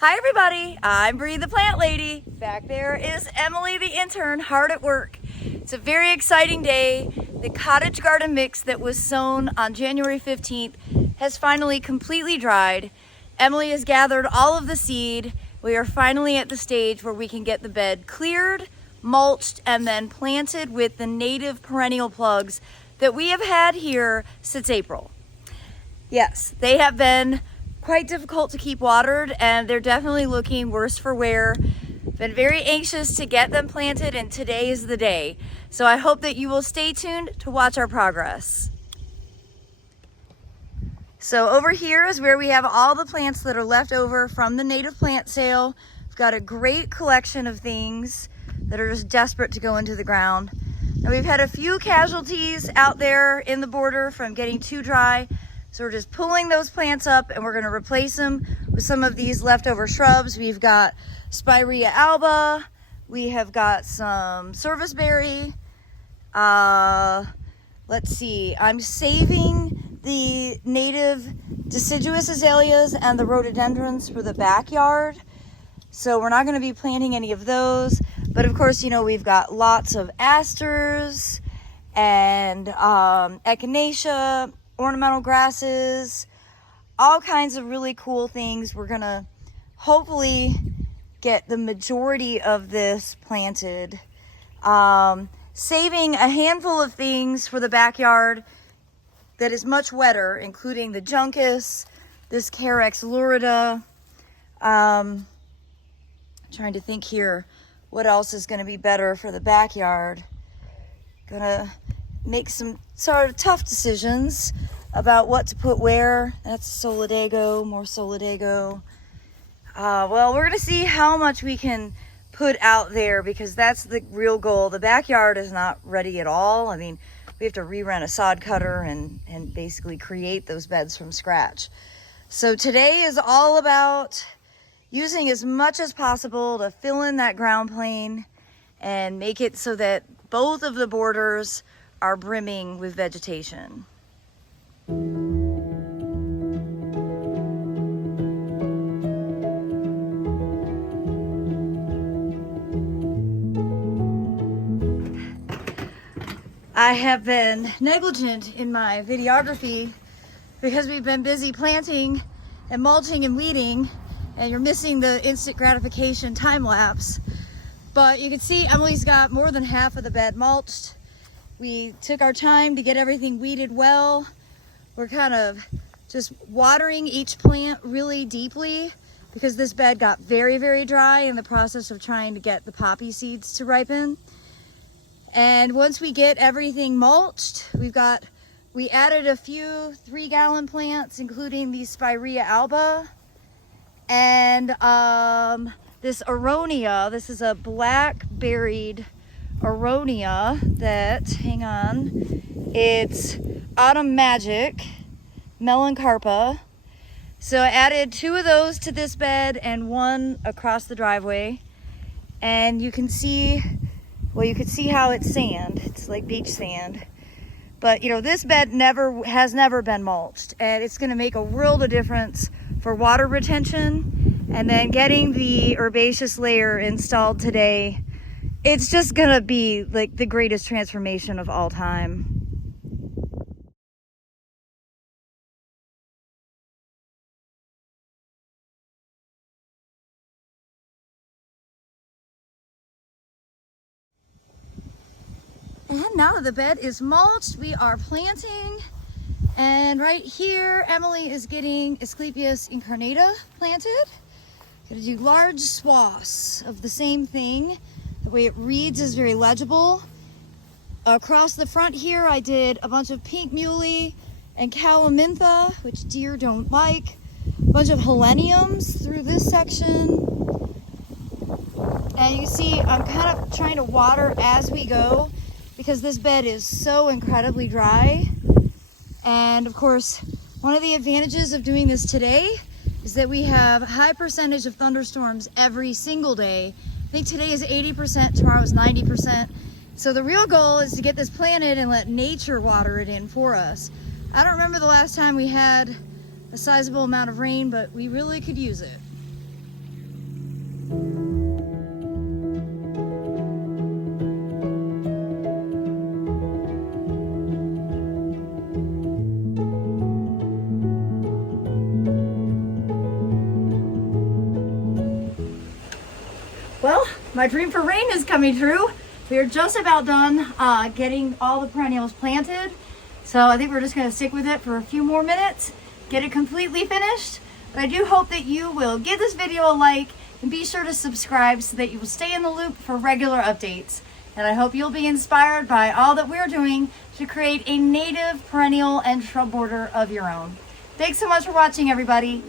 Hi everybody, I'm Bree the plant lady. Back there is Emily the intern, hard at work. It's a very exciting day. The cottage garden mix that was sown on January 15th has finally completely dried. Emily has gathered all of the seed. We are finally at the stage where we can get the bed cleared, mulched, and then planted with the native perennial plugs that we have had here since April. Yes, they have been quite difficult to keep watered, and they're definitely looking worse for wear. Been very anxious to get them planted, and today is the day. So I hope that you will stay tuned to watch our progress. So over here is where we have all the plants that are left over from the native plant sale. We've got a great collection of things that are just desperate to go into the ground. And we've had a few casualties out there in the border from getting too dry. So we're just pulling those plants up and we're going to replace them with some of these leftover shrubs. We've got Spirea alba. We have got some serviceberry. Let's see. I'm saving the native deciduous azaleas and the rhododendrons for the backyard. So we're not going to be planting any of those. But of course, you know, we've got lots of asters and echinacea, ornamental grasses, all kinds of really cool things. We're gonna hopefully get the majority of this planted. Saving a handful of things for the backyard that is much wetter, including the juncus, this Carex lurida. Trying to think here, what else is gonna be better for the backyard? Gonna make some sort of tough decisions about what to put where. That's solidago, more solidago. Well, we're gonna see how much we can put out there because that's the real goal. The backyard is not ready at all. I mean, we have to re-rent a sod cutter and basically create those beds from scratch. So today is all about using as much as possible to fill in that ground plane and make it so that both of the borders are brimming with vegetation. I have been negligent in my videography because we've been busy planting and mulching and weeding, and you're missing the instant gratification time lapse. But you can see Emily's got more than half of the bed mulched. We took our time to get everything weeded well. We're kind of just watering each plant really deeply because this bed got very, very dry in the process of trying to get the poppy seeds to ripen. And once we get everything mulched, we added a few 3-gallon plants, including the Spirea alba and this aronia. This is a black-berried aronia that, hang on, it's Autumn Magic Melancarpa. So I added 2 of those to this bed and 1 across the driveway. And you can see, well, you can see how it's sand. It's like beach sand. But you know, this bed has never been mulched, and it's gonna make a world of difference for water retention. And then getting the herbaceous layer installed today, it's just gonna be like the greatest transformation of all time. And now that the bed is mulched, we are planting. And right here, Emily is getting Asclepias incarnata planted. Gonna do large swaths of the same thing. The way it reads is very legible. Across the front here, I did a bunch of pink muley and calamintha, which deer don't like. A bunch of heleniums through this section. And you can see I'm kind of trying to water as we go because this bed is so incredibly dry. And of course, one of the advantages of doing this today is that we have a high percentage of thunderstorms every single day. I think today is 80%, tomorrow is 90%. So the real goal is to get this planted and let nature water it in for us. I don't remember the last time we had a sizable amount of rain, but we really could use it. Well, my dream for rain is coming true. We are just about done getting all the perennials planted. So I think we're just gonna stick with it for a few more minutes, get it completely finished. But I do hope that you will give this video a like and be sure to subscribe so that you will stay in the loop for regular updates. And I hope you'll be inspired by all that we're doing to create a native perennial and shrub border of your own. Thanks so much for watching, everybody.